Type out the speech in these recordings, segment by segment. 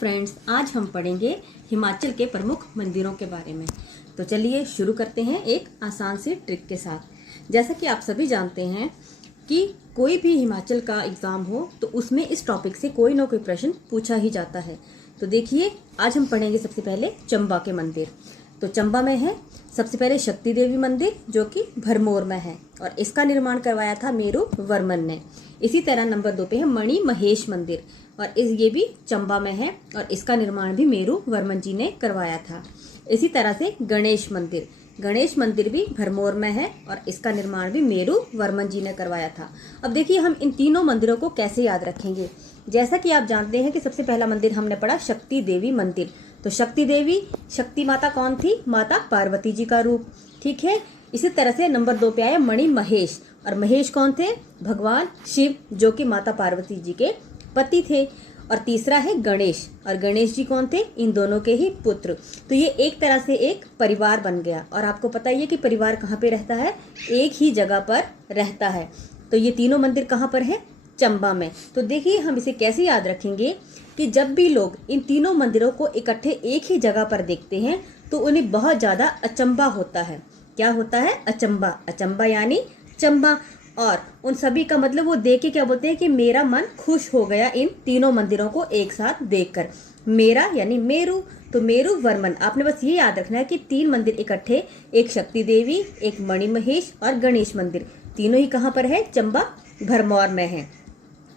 Friends, आज हम पढ़ेंगे हिमाचल के प्रमुख मंदिरों के बारे में। तो चलिए शुरू करते हैं एक आसान सी ट्रिक के साथ। जैसा कि आप सभी जानते हैं कि कोई भी हिमाचल का एग्ज़ाम हो तो उसमें इस टॉपिक से कोई ना कोई प्रश्न पूछा ही जाता है। तो देखिए, आज हम पढ़ेंगे सबसे पहले चंबा के मंदिर। तो चंबा में है सबसे पहले शक्ति देवी मंदिर, जो कि भरमौर में है और इसका निर्माण करवाया था मेरू वर्मन ने। इसी तरह नंबर 2 पे है मणि महेश मंदिर और ये भी चंबा में है और इसका निर्माण भी मेरू वर्मन जी ने करवाया था। इसी तरह से गणेश मंदिर भी भरमौर में है और इसका निर्माण भी मेरू वर्मन जी ने करवाया था। अब देखिए, हम इन तीनों मंदिरों को कैसे याद रखेंगे। जैसा कि आप जानते हैं कि सबसे पहला मंदिर हमने पढ़ा शक्ति देवी मंदिर। तो शक्ति देवी, शक्ति माता कौन थी? माता पार्वती जी का रूप, ठीक है। इसी तरह से नंबर 2 पे आया मणि महेश, और महेश कौन थे? भगवान शिव, जो कि माता पार्वती जी के पति थे। और तीसरा है गणेश, और गणेश जी कौन थे? इन दोनों के ही पुत्र। तो ये एक तरह से एक परिवार बन गया। और आपको पता ही है कि परिवार कहाँ पे रहता है? एक ही जगह पर रहता है। तो ये तीनों मंदिर कहाँ पर है? चंबा में। तो देखिए, हम इसे कैसे याद रखेंगे कि जब भी लोग इन तीनों मंदिरों को इकट्ठे एक ही जगह पर देखते हैं तो उन्हें बहुत ज्यादा अचंबा होता है। क्या होता है? अचंबा। अचंबा यानी चंबा। और उन सभी का मतलब वो देख के क्या बोलते हैं कि मेरा मन खुश हो गया इन तीनों मंदिरों को एक साथ देखकर। मेरा यानी मेरू, तो मेरू वर्मन। आपने बस ये याद रखना है कि 3 मंदिर इकट्ठे, एक शक्ति देवी, एक मणि महेश और गणेश मंदिर, तीनों ही कहाँ पर है? चंबा भरमौर में है।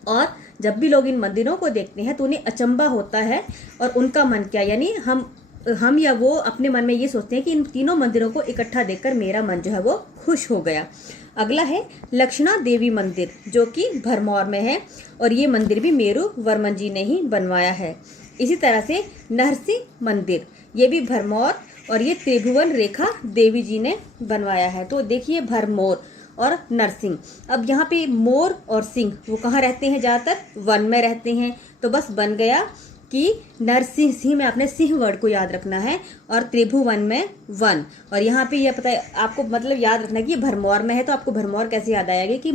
और जब भी लोग इन मंदिरों को देखते हैं तो उन्हें अचंबा होता है और उनका मन क्या, यानी हम या वो अपने मन में ये सोचते हैं कि इन तीनों मंदिरों को इकट्ठा देखकर मेरा मन जो है वो खुश हो गया। अगला है लक्षणा देवी मंदिर, जो कि भरमौर में है और ये मंदिर भी मेरू वर्मन जी ने ही बनवाया है। इसी तरह से नरसिंह मंदिर, ये भी भरमौर और ये त्रिभुवन रेखा देवी जी ने बनवाया है। तो देखिए, भरमौर और नरसिंह। अब यहाँ पे मोर और सिंह वो कहाँ रहते हैं? ज़्यादातर वन में रहते हैं। तो बस बन गया कि नरसिंह, सिंह में आपने सिंह वर्ड को याद रखना है और त्रिभुवन में वन। और यहाँ पे यह पता है आपको, मतलब याद रखना कि ये भरमौर में है। तो आपको भरमौर कैसे याद आएगा कि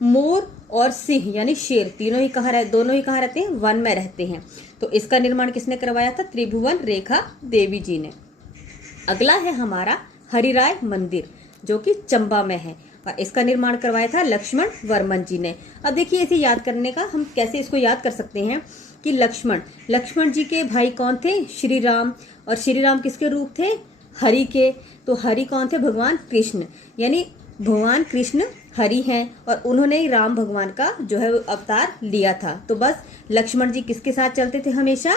मोर और सिंह यानी शेर, दोनों ही कहाँ रहते हैं? वन में रहते हैं। तो इसका निर्माण किसने करवाया था? त्रिभुवन रेखा देवी जी ने। अगला है हमारा हरिराय मंदिर, जो कि चंबा में है और इसका निर्माण करवाया था लक्ष्मण वर्मन जी ने। अब देखिए, इसे याद करने का हम कैसे इसको याद कर सकते हैं कि लक्ष्मण जी के भाई कौन थे? श्री राम। और श्री राम किसके रूप थे? हरि के। तो हरि कौन थे? भगवान कृष्ण। यानी भगवान कृष्ण हरि हैं और उन्होंने ही राम भगवान का जो है अवतार लिया था। तो बस लक्ष्मण जी किसके साथ चलते थे हमेशा?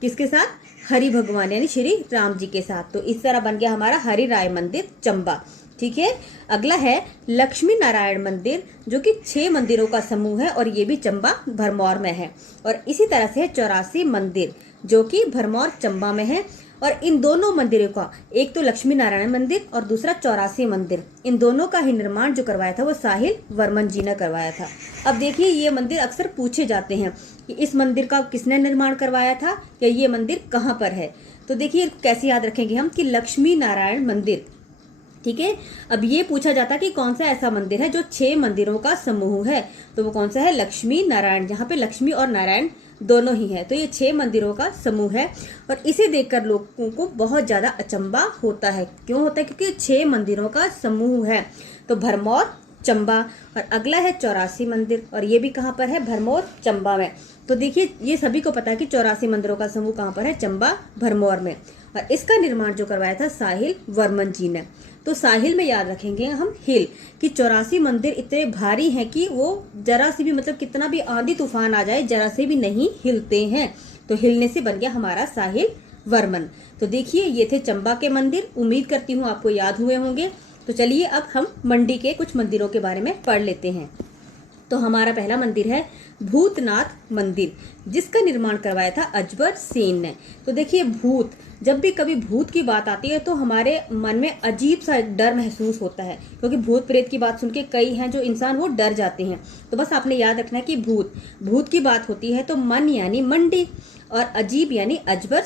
किसके साथ? हरि भगवान यानी श्री राम जी के साथ। तो इस तरह बन गया हमारा हरिराय मंदिर चंबा, ठीक है। अगला है लक्ष्मी नारायण मंदिर, जो कि 6 मंदिरों का समूह है और ये भी चंबा भरमौर में है। और इसी तरह से 84 मंदिर, जो कि भरमौर चंबा में है। और इन दोनों मंदिरों का, एक तो लक्ष्मी नारायण मंदिर और दूसरा 84 मंदिर, इन दोनों का ही निर्माण जो करवाया था वो साहिल वर्मन जी ने करवाया था। अब देखिए, ये मंदिर अक्सर पूछे जाते हैं कि इस मंदिर का किसने निर्माण करवाया था या ये मंदिर कहाँ पर है। तो देखिए, कैसे याद रखेंगे हम कि लक्ष्मी नारायण मंदिर, ठीक है। अब ये पूछा जाता है कि कौन सा ऐसा मंदिर है जो 6 मंदिरों का समूह है, तो वो कौन सा है? लक्ष्मी नारायण, जहाँ पे लक्ष्मी और नारायण दोनों ही है। तो ये 6 मंदिरों का समूह है और इसे देखकर लोगों को बहुत ज्यादा अचंबा होता है। क्यों होता है? क्योंकि 6 मंदिरों का समूह है। तो भरमौर चंबा। और अगला है 84 मंदिर और ये भी कहाँ पर है? भरमौर चंबा में। तो देखिए, ये सभी को पता है कि 84 मंदिरों का समूह कहाँ पर है? चंबा भरमौर में। और इसका निर्माण जो करवाया था साहिल वर्मन जी ने। तो साहिल में याद रखेंगे हम हिल कि 84 मंदिर इतने भारी हैं कि वो जरा से भी, मतलब कितना भी आंधी तूफान आ जाए, जरा से भी नहीं हिलते हैं। तो हिलने से बन गया हमारा साहिल वर्मन। तो देखिए, ये थे चंबा के मंदिर। उम्मीद करती हूँ आपको याद हुए होंगे। तो चलिए अब हम मंडी के कुछ मंदिरों के बारे में पढ़ लेते हैं। तो हमारा पहला मंदिर है भूतनाथ मंदिर, जिसका निर्माण करवाया था अजबर सेन ने। तो देखिए, जब भी कभी भूत की बात आती है तो हमारे मन में अजीब सा डर महसूस होता है, क्योंकि भूत प्रेत की बात सुन के कई हैं जो इंसान वो डर जाते हैं। तो बस आपने याद रखना है कि भूत की बात होती है तो मन यानी मंडी और अजीब यानी अजबर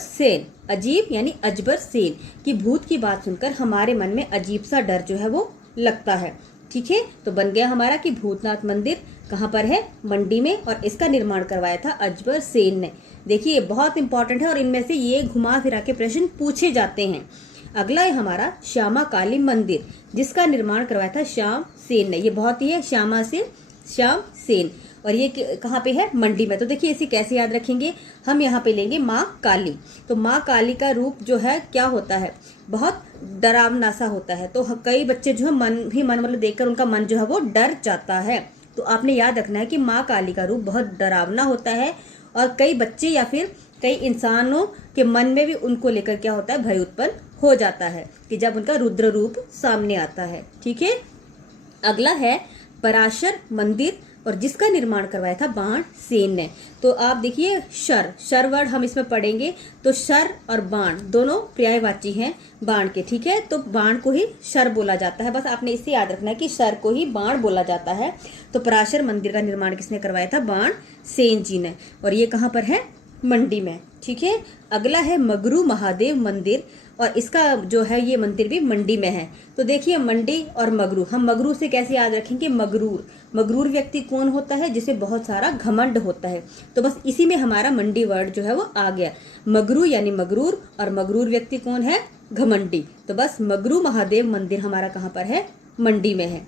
सेन की भूत की बात सुनकर हमारे मन में अजीब सा डर जो है वो लगता है, ठीक है। तो बन गया हमारा कि भूतनाथ मंदिर कहाँ पर है? मंडी में। और इसका निर्माण करवाया था अजबर सेन ने। देखिए ये बहुत इंपॉर्टेंट है और इनमें से ये घुमा फिरा के प्रश्न पूछे जाते हैं। अगला है हमारा श्यामा काली मंदिर, जिसका निर्माण करवाया था श्याम सेन ने। ये बहुत ही है, श्यामा से श्याम सेन, और ये कहाँ पे है? मंडी में। तो देखिए इसे कैसे याद रखेंगे, हम यहाँ पे लेंगे माँ काली। तो माँ काली का रूप जो है क्या होता है? बहुत डरावना सा होता है। तो कई बच्चे जो है मन मतलब देखकर उनका मन जो है वो डर जाता है। तो आपने याद रखना है कि माँ काली का रूप बहुत डरावना होता है, और कई बच्चे या फिर कई इंसानों के मन में भी उनको लेकर क्या होता है? भय उत्पन्न हो जाता है कि जब उनका रुद्र रूप सामने आता है। ठीक है। अगला है पराशर मंदिर, और जिसका निर्माण करवाया था बाण सेन ने। तो आप देखिए शर वर्ड हम इसमें पढ़ेंगे। तो शर और बाण दोनों पर्यायवाची हैं बाण के। ठीक है। तो बाण को ही शर बोला जाता है, बस आपने इसे याद रखना है कि शर को ही बाण बोला जाता है। तो पराशर मंदिर का निर्माण किसने करवाया था? बाण सेन जी ने, और ये कहाँ पर है? मंडी में। ठीक है। अगला है मगरू महादेव मंदिर, और इसका जो है ये मंदिर भी मंडी में है। तो देखिए मंडी और मगरू, हम मगरू से कैसे याद रखेंगे? मगरूर व्यक्ति कौन होता है? जिसे बहुत सारा घमंड होता है। तो बस इसी में हमारा मंडी वर्ड जो है वो आ गया। मगरू यानी मगरूर, और मगरूर व्यक्ति कौन है? घमंडी। तो बस मगरू महादेव मंदिर हमारा कहाँ पर है? मंडी में है।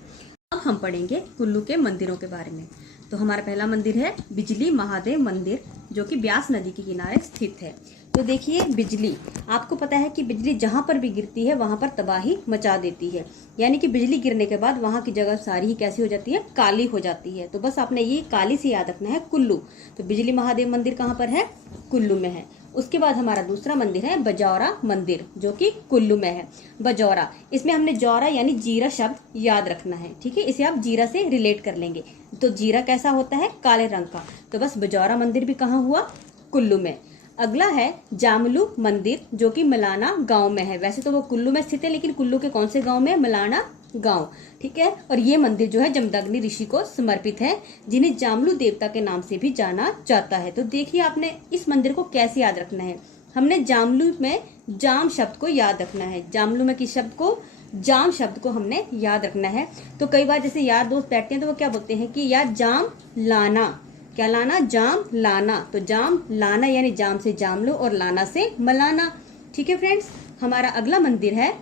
अब हम पढ़ेंगे कुल्लू के मंदिरों के बारे में। तो हमारा पहला मंदिर है बिजली महादेव मंदिर, जो कि ब्यास नदी के किनारे स्थित है। तो देखिए बिजली, आपको पता है कि बिजली जहां पर भी गिरती है वहां पर तबाही मचा देती है। यानी कि बिजली गिरने के बाद वहां की जगह सारी ही कैसी हो जाती है? काली हो जाती है। तो बस आपने ये काली से याद रखना है, कुल्लू। तो बिजली महादेव मंदिर कहाँ पर है? कुल्लू में है। उसके बाद हमारा दूसरा मंदिर है बजौरा मंदिर, जो कि कुल्लू में है। बजौरा, इसमें हमने जौरा यानी जीरा शब्द याद रखना है। ठीक है। इसे आप जीरा से रिलेट कर लेंगे। तो जीरा कैसा होता है? काले रंग का। तो बस बजौरा मंदिर भी कहाँ हुआ? कुल्लू में। अगला है जामलू मंदिर, जो कि मलाना गांव में है। वैसे तो वो कुल्लू में स्थित है, लेकिन कुल्लू के कौन से गांव में? मलाना गांव। ठीक है। और ये मंदिर जो है जमदग्नि ऋषि को समर्पित है, जिन्हें जामलू देवता के नाम से भी जाना जाता है। तो देखिए आपने इस मंदिर को कैसे याद रखना है। हमने जामलू में जाम शब्द को याद रखना है। जामलू में किस शब्द को? जाम शब्द को हमने याद रखना है। तो कई बार जैसे यार दोस्त बैठते हैं तो वो क्या बोलते हैं कि यार जाम लाना। क्या लाना? जाम लाना। तो जाम लाना यानी जाम से जामलू और लाना से मलाना। ठीक है फ्रेंड्स। हमारा अगला मंदिर है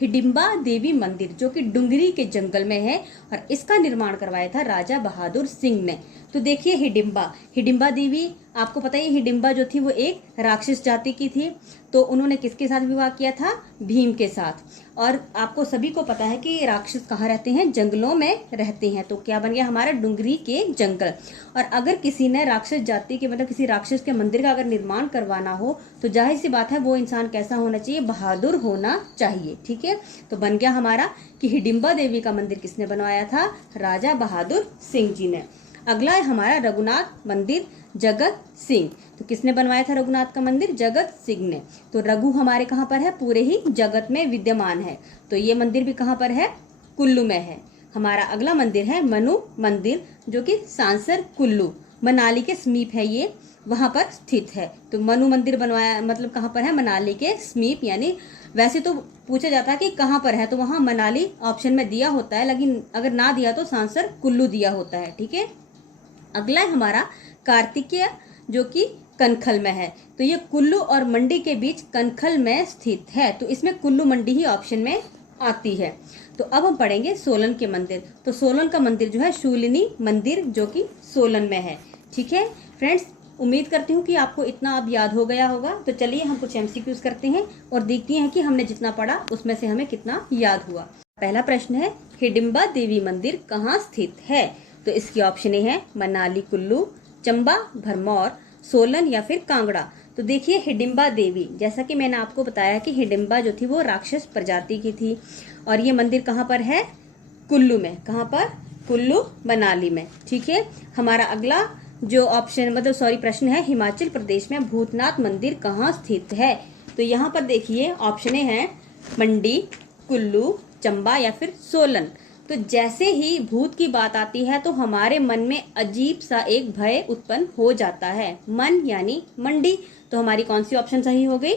हिडिंबा देवी मंदिर, जो कि डुंगरी के जंगल में है, और इसका निर्माण करवाया था राजा बहादुर सिंह ने। तो देखिए हिडिंबा देवी, आपको पता है हिडिंबा जो थी वो एक राक्षस जाति की थी। तो उन्होंने किसके साथ विवाह किया था? भीम के साथ। और आपको सभी को पता है कि राक्षस कहाँ रहते हैं? जंगलों में रहते हैं। तो क्या बन गया हमारा? डुंगरी के जंगल। और अगर किसी ने राक्षस जाति के मतलब किसी राक्षस के मंदिर का अगर निर्माण करवाना हो तो जाहिर सी बात है वो इंसान कैसा होना चाहिए? बहादुर होना चाहिए। ठीक है। तो बन गया हमारा कि हिडिंबा देवी का मंदिर किसने बनवाया था? राजा बहादुर सिंह जी ने। अगला है हमारा रघुनाथ मंदिर जगत सिंह। तो किसने बनवाया था रघुनाथ का मंदिर? जगत सिंह ने। तो रघु हमारे कहाँ पर है? पूरे ही जगत में विद्यमान है। तो ये मंदिर भी कहाँ पर है? कुल्लू में है। हमारा अगला मंदिर है मनु मंदिर, जो कि सांसर कुल्लू मनाली के समीप है, ये वहां पर स्थित है। तो मनु मंदिर बनवाया मतलब कहाँ पर है? मनाली के समीप। यानी वैसे तो पूछा जाता है कि कहाँ पर है, तो वहां मनाली ऑप्शन में दिया होता है, लेकिन अगर ना दिया तो सांसर कुल्लू दिया होता है। ठीक है। अगला है हमारा कार्तिकेय, जो कि कनखल में है। तो ये कुल्लू और मंडी के बीच कनखल में स्थित है। तो इसमें कुल्लू मंडी ही ऑप्शन में आती है। तो अब हम पढ़ेंगे सोलन के मंदिर। तो सोलन का मंदिर जो है शूलिनी मंदिर, जो कि सोलन में है। ठीक है फ्रेंड्स, उम्मीद करती हूँ कि आपको इतना अब याद हो गया होगा। तो चलिए हम कुछ MCQs करते हैं और देखते हैं कि हमने जितना पढ़ा उसमें से हमें कितना याद हुआ। पहला प्रश्न है हिडिंबा देवी मंदिर कहाँ स्थित है? तो इसकी ऑप्शन है मनाली कुल्लू, चंबा भरमौर, सोलन या फिर कांगड़ा। तो देखिए हिडिंबा देवी, जैसा कि मैंने आपको बताया कि हिडिंबा जो थी वो राक्षस प्रजाति की थी, और ये मंदिर कहाँ पर है? कुल्लू में। कहाँ पर? कुल्लू मनाली में। ठीक है। हमारा अगला जो ऑप्शन प्रश्न है हिमाचल प्रदेश में भूतनाथ मंदिर कहाँ स्थित है? तो यहाँ पर देखिए ऑप्शन है मंडी, कुल्लू, चंबा या फिर सोलन। तो जैसे ही भूत की बात आती है तो हमारे मन में अजीब सा एक भय उत्पन्न हो जाता है। मन यानी मंडी। तो हमारी कौन सी ऑप्शन सही हो गई?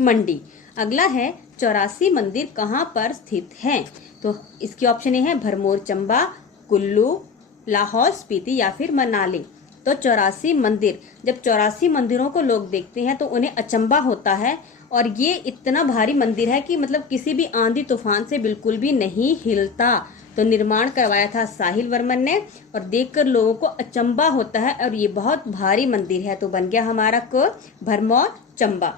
मंडी। अगला है 84 मंदिर कहाँ पर स्थित है? तो इसकी ऑप्शन है भरमौर, चंबा, कुल्लू, लाहौल स्पीति या फिर मनाली। तो 84 मंदिर, जब 84 मंदिरों को लोग देखते हैं तो उन्हें अचंबा होता है, और ये इतना भारी मंदिर है कि मतलब किसी भी आंधी तूफान से बिल्कुल भी नहीं हिलता। तो निर्माण करवाया था साहिल वर्मन ने, और देखकर लोगों को अचंबा होता है, और ये बहुत भारी मंदिर है। तो बन गया हमारा क, भरमौर चंबा।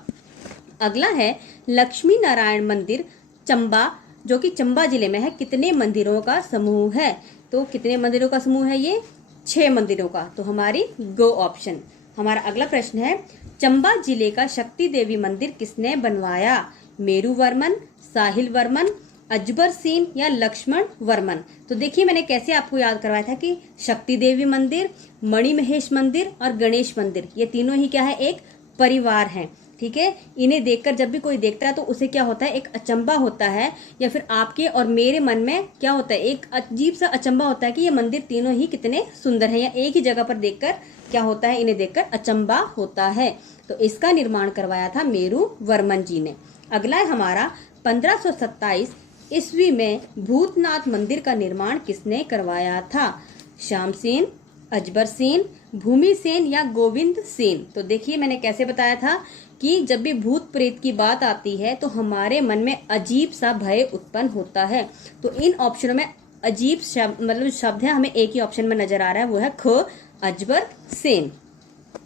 अगला है लक्ष्मी नारायण मंदिर चंबा, जो कि चंबा जिले में है, कितने मंदिरों का समूह है? तो कितने मंदिरों का समूह है ये? 6 मंदिरों का। तो हमारी गो ऑप्शन। हमारा अगला प्रश्न है, चंबा जिले का शक्ति देवी मंदिर किसने बनवाया? मेरू वर्मन, साहिल वर्मन, अजबर सिंह या लक्ष्मण वर्मन? तो देखिए मैंने कैसे आपको याद करवाया था कि शक्ति देवी मंदिर, मणि महेश मंदिर और गणेश मंदिर, ये तीनों ही क्या है? एक परिवार है। ठीक है, इन्हें देखकर जब भी कोई देखता है तो उसे क्या होता है? एक अचंबा होता है, या फिर आपके और मेरे मन में क्या होता है? एक अजीब सा अचंबा होता है कि ये मंदिर तीनों ही कितने सुंदर हैं, या एक ही जगह पर देखकर क्या होता है? इन्हें देखकर अचंबा होता है। तो इसका निर्माण करवाया था मेरू वर्मन जी ने। अगला है हमारा 1527 ईस्वी में भूतनाथ मंदिर का निर्माण किसने करवाया था? श्यामसेन, अजबर सेन, भूमि सेन या गोविंद सेन? तो देखिए मैंने कैसे बताया था कि जब भी भूत प्रेत की बात आती है तो हमारे मन में अजीब सा भय उत्पन्न होता है। तो इन ऑप्शनों में अजीब शब्द मतलब शब्द है, हमें एक ही ऑप्शन में नजर आ रहा है, वो है ख, अजबर सेन।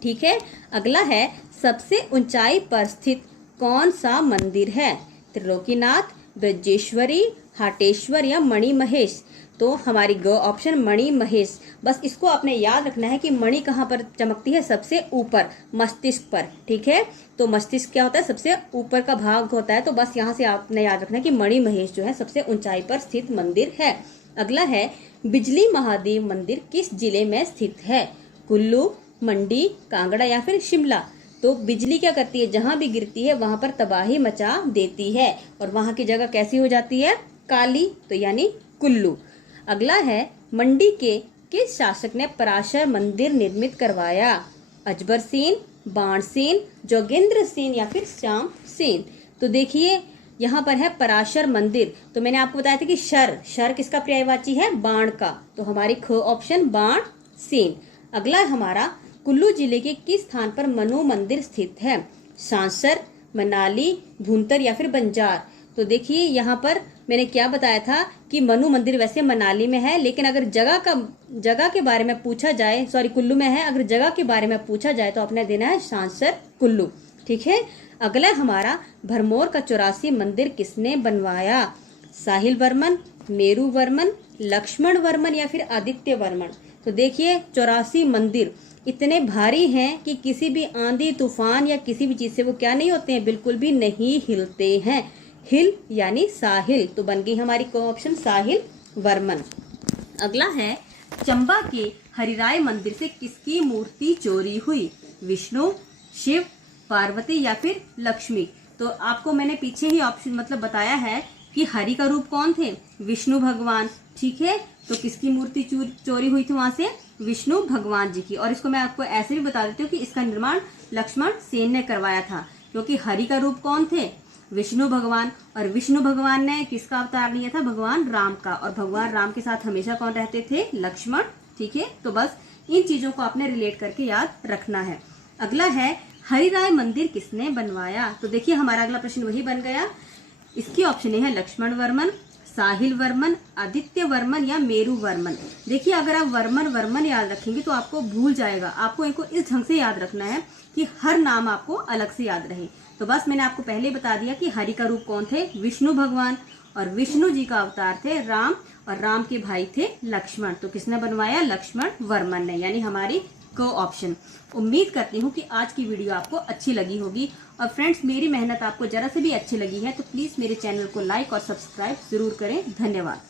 ठीक है, अगला है सबसे ऊंचाई पर स्थित कौन सा मंदिर है? त्रिलोकीनाथ, ब्रजेश्वरी, हाटेश्वर या मणि महेश? तो हमारी ग ऑप्शन मणि महेश। बस इसको आपने याद रखना है कि मणि कहाँ पर चमकती है? सबसे ऊपर, मस्तिष्क पर। ठीक है, तो मस्तिष्क क्या होता है? सबसे ऊपर का भाग होता है। तो बस यहाँ से आपने याद रखना है कि मणि महेश जो है सबसे ऊंचाई पर स्थित मंदिर है। अगला है बिजली महादेव मंदिर किस जिले में स्थित है? कुल्लू, मंडी, कांगड़ा या फिर शिमला? तो बिजली क्या करती है? जहां भी गिरती है वहां पर तबाही मचा देती है, और वहां की जगह कैसी हो जाती है? काली, तो यानी कुल्लू। अगला है मंडी के किस शासक ने पराशर मंदिर निर्मित करवाया? अजबर सेन, बाण सेन, जोगेंद्र सेन या फिर श्याम सेन? तो देखिए यहाँ पर है पराशर मंदिर। तो मैंने आपको बताया था कि शर किसका पर्यायवाची है? बाण का। तो हमारी ख ऑप्शन बाण सेन। अगला है हमारा कुल्लू जिले के किस स्थान पर मनु मंदिर स्थित है? सांसर, मनाली, भुंतर या फिर बंजार? तो देखिए यहाँ पर मैंने क्या बताया था कि मनु मंदिर वैसे मनाली में है, लेकिन अगर जगह के बारे में पूछा जाए, सॉरी कुल्लू में है, अगर जगह के बारे में पूछा जाए तो आपने देना है सांसर कुल्लू। ठीक है, अगला हमारा भरमौर का 84 मंदिर किसने बनवाया? साहिल वर्मन, मेरू वर्मन, लक्ष्मण वर्मन या फिर आदित्य वर्मन? तो देखिए 84 मंदिर इतने भारी हैं कि किसी भी आंधी तूफान या किसी भी चीज से वो क्या नहीं होते हैं? बिल्कुल भी नहीं हिलते हैं। हिल यानी साहिल। तो बन गई हमारी को ऑप्शन साहिल वर्मन। अगला है चंबा के हरिराय मंदिर से किसकी मूर्ति चोरी हुई? विष्णु, शिव, पार्वती या फिर लक्ष्मी? तो आपको मैंने पीछे ही ऑप्शन मतलब बताया है कि हरि का रूप कौन थे? विष्णु भगवान। ठीक है, तो किसकी मूर्ति चोरी हुई थी वहां से? विष्णु भगवान जी की। और इसको मैं आपको ऐसे भी बता देती हूँ कि इसका निर्माण लक्ष्मण सेन ने करवाया था, क्योंकि हरि का रूप कौन थे? विष्णु भगवान। और विष्णु भगवान ने किसका अवतार लिया था? भगवान राम का। और भगवान राम के साथ हमेशा कौन रहते थे? लक्ष्मण। ठीक है, तो बस इन चीजों को आपने रिलेट करके याद रखना है। अगला है हरिराय मंदिर किसने बनवाया? तो देखिए हमारा अगला प्रश्न वही बन गया। इसकी ऑप्शन है लक्ष्मण वर्मन, साहिल वर्मन, आदित्य वर्मन या मेरू वर्मन? देखिए अगर आप वर्मन याद रखेंगे तो आपको भूल जाएगा। आपको इनको इस ढंग से याद रखना है कि हर नाम आपको अलग से याद रहे। तो बस मैंने आपको पहले बता दिया कि हरि का रूप कौन थे? विष्णु भगवान। और विष्णु जी का अवतार थे राम, और राम के भाई थे लक्ष्मण। तो किसने बनवाया? लक्ष्मण वर्मन ने, यानी हमारी को ऑप्शन। उम्मीद करती हूँ कि आज की वीडियो आपको अच्छी लगी होगी। और फ्रेंड्स मेरी मेहनत आपको जरा से भी अच्छी लगी है तो प्लीज मेरे चैनल को लाइक और सब्सक्राइब जरूर करें। धन्यवाद।